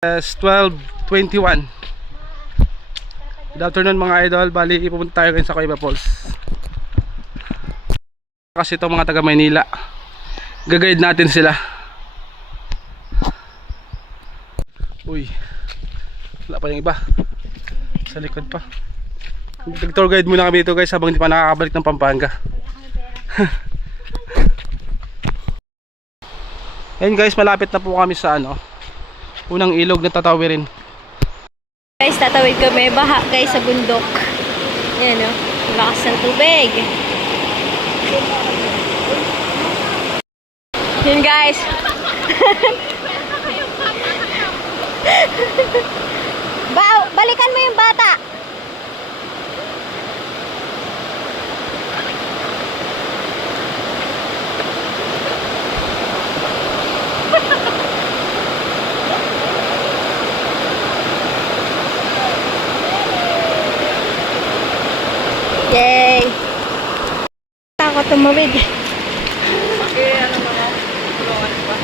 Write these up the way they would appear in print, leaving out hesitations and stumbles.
12:21. Good afternoon mga idol. Bali pupunta tayo ngayon sa Coiba Falls. Kasi itong mga taga Maynila, gagayad natin sila. Uy, wala pa yung iba sa likod pa. Nag-tour guide muna kami dito guys habang hindi pa nakakabalik ng Pampanga. Ayun guys, malapit na po kami sa unang ilog na tatawirin. Guys, tatawid kami, baha guys sa bundok. Yan o, lakas ng tubig. Yan guys. Balikan mo yung bata. Yay! Takot tumawid. Okay, ano mga tulungan pa?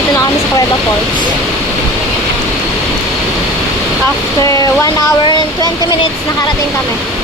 Dito na kami sa Coiba Falls. After 1 hour and 20 minutes nakarating kami.